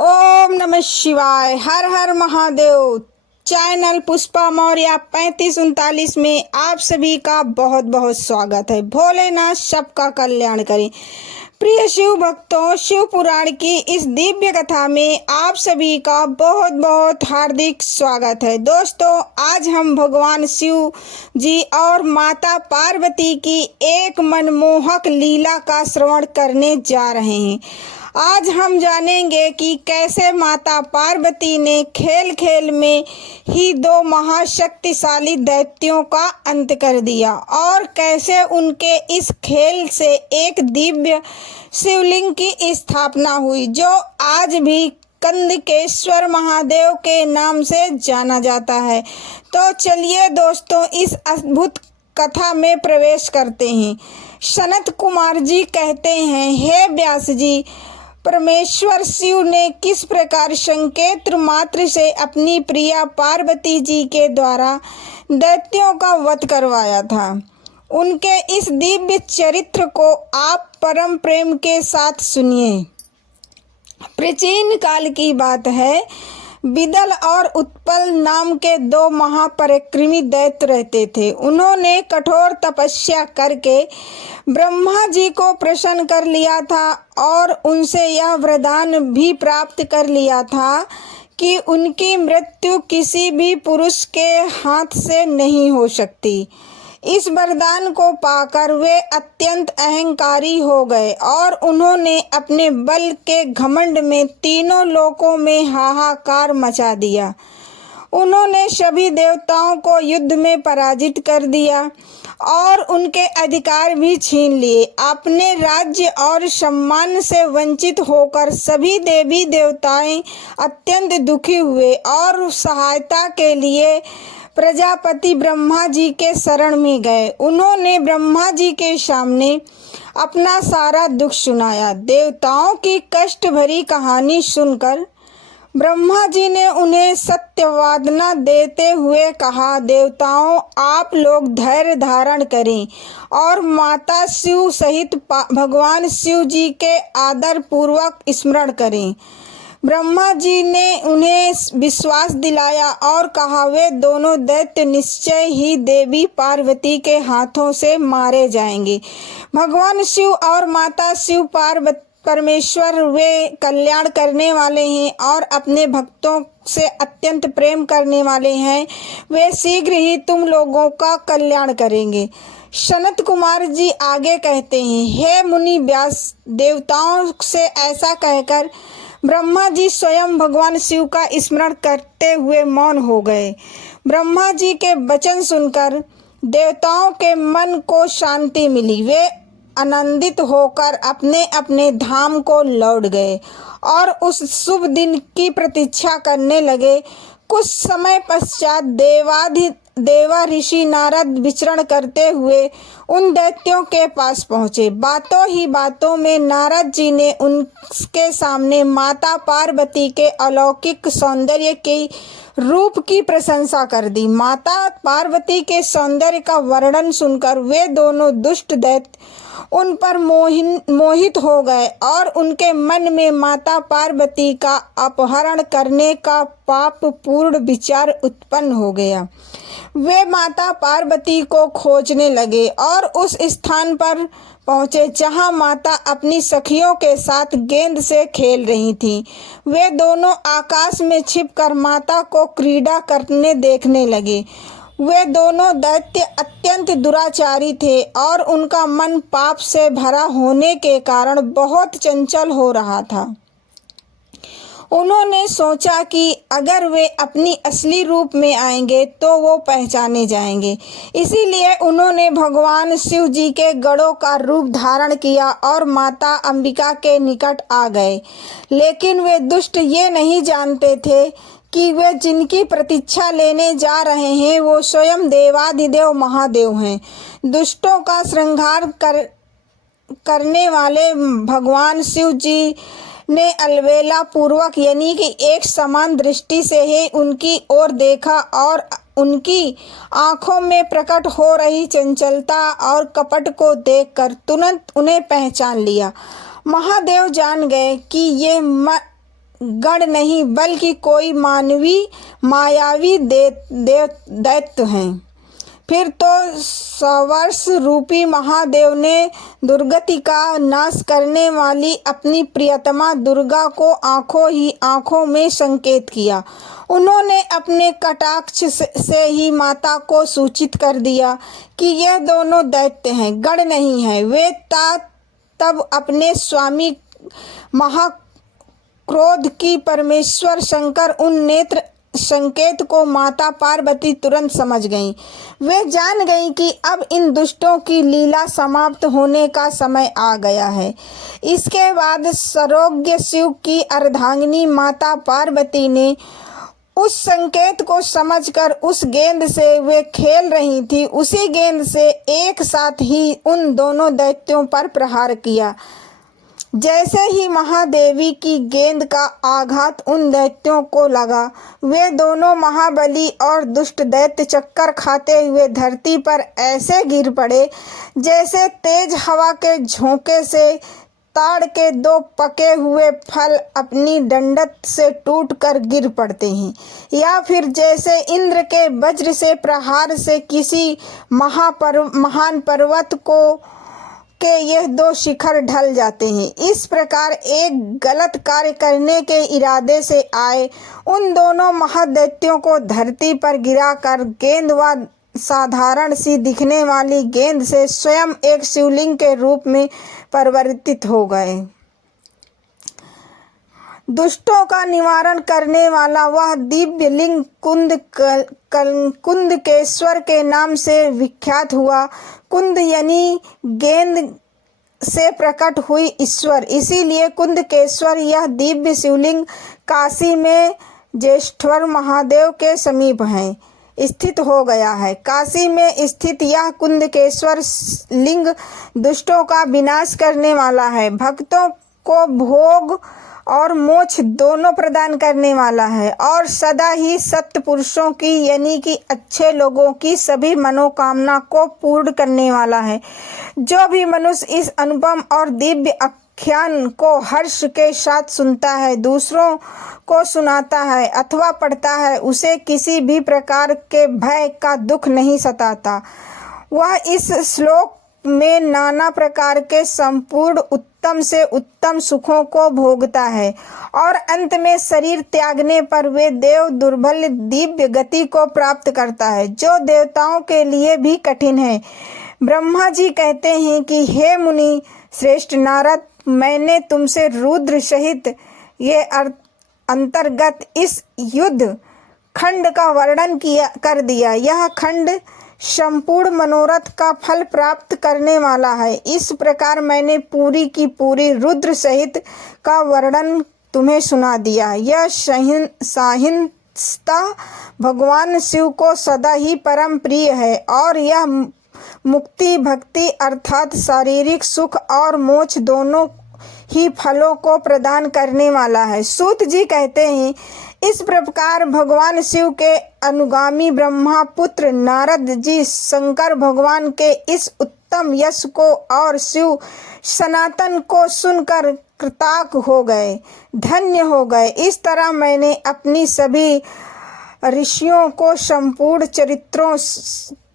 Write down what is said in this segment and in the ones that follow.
ओम नमः शिवाय। हर हर महादेव। चैनल पुष्पा मौर्य 3539 में आप सभी का बहुत बहुत स्वागत है। भोलेनाथ सबका कल्याण करें। प्रिय शिव भक्तों, शिव पुराण की इस दिव्य कथा में आप सभी का बहुत बहुत हार्दिक स्वागत है। दोस्तों, आज हम भगवान शिव जी और माता पार्वती की एक मनमोहक लीला का श्रवण करने जा रहे हैं। आज हम जानेंगे कि कैसे माता पार्वती ने खेल खेल में ही दो महाशक्तिशाली दैत्यों का अंत कर दिया और कैसे उनके इस खेल से एक दिव्य शिवलिंग की स्थापना हुई, जो आज भी कंदकेश्वर महादेव के नाम से जाना जाता है। तो चलिए दोस्तों, इस अद्भुत कथा में प्रवेश करते हैं। सनत कुमार जी कहते हैं, हे व्यास जी, परमेश्वर शिव ने किस प्रकार संकेत मात्र से अपनी प्रिया पार्वती जी के द्वारा दैत्यों का वध करवाया था, उनके इस दिव्य चरित्र को आप परम प्रेम के साथ सुनिए। प्राचीन काल की बात है। बिदल और उत्पल नाम के दो महापराक्रमी दैत्य रहते थे। उन्होंने कठोर तपस्या करके ब्रह्मा जी को प्रसन्न कर लिया था और उनसे यह वरदान भी प्राप्त कर लिया था कि उनकी मृत्यु किसी भी पुरुष के हाथ से नहीं हो सकती। इस वरदान को पाकर वे अत्यंत अहंकारी हो गए और उन्होंने अपने बल के घमंड में तीनों लोकों में हाहाकार मचा दिया। उन्होंने सभी देवताओं को युद्ध में पराजित कर दिया और उनके अधिकार भी छीन लिए। अपने राज्य और सम्मान से वंचित होकर सभी देवी देवताएं अत्यंत दुखी हुए और सहायता के लिए प्रजापति ब्रह्मा जी के शरण में गए। उन्होंने ब्रह्मा जी के सामने अपना सारा दुख सुनाया। देवताओं की कष्ट भरी कहानी सुनकर ब्रह्मा जी ने उन्हें सत्यवादना देते हुए कहा, देवताओं, आप लोग धैर्य धारण करें और माता शिव सहित भगवान शिव जी के आदर पूर्वक स्मरण करें। ब्रह्मा जी ने उन्हें विश्वास दिलाया और कहा, वे दोनों दैत्य निश्चय ही देवी पार्वती के हाथों से मारे जाएंगे। भगवान शिव और माता शिव परमेश्वर वे कल्याण करने वाले हैं और अपने भक्तों से अत्यंत प्रेम करने वाले हैं। वे शीघ्र ही तुम लोगों का कल्याण करेंगे। सनत कुमार जी आगे कहते हैं, हे मुनि व्यास, देवताओं से ऐसा कहकर ब्रह्मा जी स्वयं भगवान शिव का स्मरण करते हुए मौन हो गए। ब्रह्मा जी के वचन सुनकर देवताओं के मन को शांति मिली। वे आनंदित होकर अपने अपने धाम को लौट गए और उस शुभ दिन की प्रतीक्षा करने लगे। कुछ समय पश्चात देवा ऋषि नारद विचरण करते हुए उन दैत्यों के पास पहुँचे। बातों ही बातों में नारद जी ने उनके सामने माता पार्वती के अलौकिक सौंदर्य के रूप की प्रशंसा कर दी। माता पार्वती के सौंदर्य का वर्णन सुनकर वे दोनों दुष्ट दैत्य उन पर मोहित हो गए और उनके मन में माता पार्वती का अपहरण करने का पाप पूर्ण विचार उत्पन्न हो गया। वे माता पार्वती को खोजने लगे और उस स्थान पर पहुँचे जहाँ माता अपनी सखियों के साथ गेंद से खेल रही थीं। वे दोनों आकाश में छिपकर माता को क्रीड़ा करने देखने लगे। वे दोनों दैत्य अत्यंत दुराचारी थे और उनका मन पाप से भरा होने के कारण बहुत चंचल हो रहा था। उन्होंने सोचा कि अगर वे अपनी असली रूप में आएंगे तो वो पहचाने जाएंगे। इसीलिए उन्होंने भगवान शिव जी के गढ़ों का रूप धारण किया और माता अंबिका के निकट आ गए। लेकिन वे दुष्ट ये नहीं जानते थे कि वे जिनकी प्रतीक्षा लेने जा रहे हैं वो स्वयं देवाधिदेव महादेव हैं। दुष्टों का संहार करने वाले भगवान शिव जी ने अलबेला पूर्वक यानी कि एक समान दृष्टि से ही उनकी ओर देखा और उनकी आंखों में प्रकट हो रही चंचलता और कपट को देखकर तुरंत उन्हें पहचान लिया। महादेव जान गए कि ये गण नहीं बल्कि कोई मायावी दैत्य हैं। फिर तो सवर्ष रूपी महादेव ने दुर्गति का नाश करने वाली अपनी प्रियतमा दुर्गा को आंखों ही आंखों में संकेत किया। उन्होंने अपने कटाक्ष से ही माता को सूचित कर दिया कि यह दोनों दैत्य हैं, गण नहीं है। वे तब अपने स्वामी महाक्रोध की परमेश्वर शंकर उन नेत्र संकेत को माता पार्वती तुरंत समझ गईं। वे जान गईं कि अब इन दुष्टों की लीला समाप्त होने का समय आ गया है। इसके बाद सर्वज्ञ शिव की अर्धांगिनी माता पार्वती ने उस संकेत को समझकर उस गेंद से वे खेल रही थी, उसी गेंद से एक साथ ही उन दोनों दैत्यों पर प्रहार किया। जैसे ही महादेवी की गेंद का आघात उन दैत्यों को लगा, वे दोनों महाबली और दुष्ट दैत्य चक्कर खाते हुए धरती पर ऐसे गिर पड़े जैसे तेज हवा के झोंके से ताड़ के दो पके हुए फल अपनी डंडत से टूटकर गिर पड़ते हैं, या फिर जैसे इंद्र के वज्र से प्रहार से किसी महान पर्वत के यह दो शिखर ढल जाते हैं। इस प्रकार एक गलत कार्य करने के इरादे से आए उन दोनों महादैत्यों को धरती पर गिराकर गेंद व साधारण सी दिखने वाली गेंद से स्वयं एक शिवलिंग के रूप में परिवर्तित हो गए। दुष्टों का निवारण करने वाला वह दिव्य लिंग कुंदकेश्वर के नाम से विख्यात हुआ। कुंद यानी गेंद से प्रकट हुई ईश्वर, इसीलिए कुंदकेश्वर यह दिव्य शिवलिंग काशी में ज्येष्ठेश्वर महादेव के समीप है स्थित हो गया है। काशी में स्थित यह कुंदकेश्वर लिंग दुष्टों का विनाश करने वाला है, भक्तों को भोग और मोक्ष दोनों प्रदान करने वाला है और सदा ही सत्य पुरुषों की यानी कि अच्छे लोगों की सभी मनोकामना को पूर्ण करने वाला है। जो भी मनुष्य इस अनुपम और दिव्य आख्यान को हर्ष के साथ सुनता है, दूसरों को सुनाता है अथवा पढ़ता है, उसे किसी भी प्रकार के भय का दुख नहीं सताता। वह इस श्लोक में नाना प्रकार के संपूर्ण उत्तम से उत्तम सुखों को भोगता है और अंत में शरीर त्यागने पर वे देव दुर्बल दिव्य गति को प्राप्त करता है, जो देवताओं के लिए भी कठिन है। ब्रह्मा जी कहते हैं कि हे मुनि श्रेष्ठ नारद, मैंने तुमसे रुद्र सहित ये अंतर्गत इस युद्ध खंड का वर्णन कर दिया। यह खंड संपूर्ण मनोरथ का फल प्राप्त करने वाला है। इस प्रकार मैंने पूरी की पूरी रुद्र सहित का वर्णन तुम्हें सुना दिया। यह साहिंसता भगवान शिव को सदा ही परम प्रिय है और यह मुक्ति भक्ति अर्थात शारीरिक सुख और मोक्ष दोनों ही फलों को प्रदान करने वाला है। सूत जी कहते हैं, इस प्रकार भगवान शिव के अनुगामी ब्रह्मा पुत्र नारद जी शंकर भगवान के इस उत्तम यश को और शिव सनातन को सुनकर कृतार्थ हो गए, धन्य हो गए। इस तरह मैंने अपनी सभी ऋषियों को संपूर्ण चरित्रों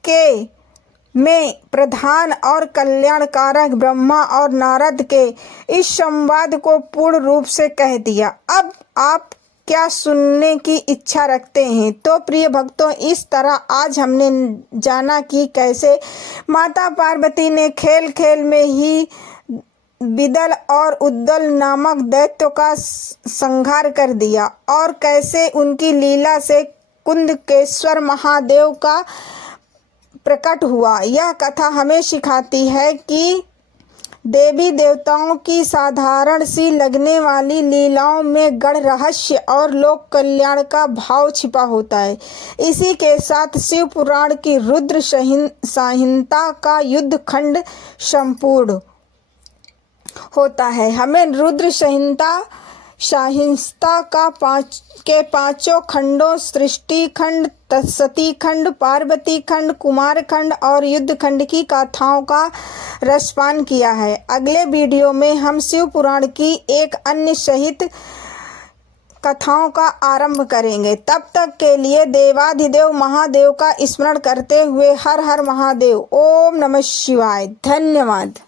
के में प्रधान और कल्याणकारक ब्रह्मा और नारद के इस संवाद को पूर्ण रूप से कह दिया। अब आप क्या सुनने की इच्छा रखते हैं? तो प्रिय भक्तों, इस तरह आज हमने जाना कि कैसे माता पार्वती ने खेल खेल में ही विदल और उद्दल नामक दैत्यों का संहार कर दिया और कैसे उनकी लीला से कुंदकेश्वर महादेव का प्रकट हुआ। यह कथा हमें सिखाती है कि देवी देवताओं की साधारण सी लगने वाली लीलाओं में गढ़ रहस्य और लोक कल्याण का भाव छिपा होता है। इसी के साथ शिव पुराण की रुद्र संहिता का युद्ध खंड संपूर्ण होता है। हमें रुद्र संहिता के पांचों खंडों सृष्टि खंड, सती खंड, पार्वती खंड, कुमार खंड और युद्ध खंड की कथाओं का रसपान किया है। अगले वीडियो में हम शिव पुराण की एक अन्य सहित कथाओं का आरंभ करेंगे। तब तक के लिए देवाधिदेव महादेव का स्मरण करते हुए हर हर महादेव, ओम नमः शिवाय। धन्यवाद।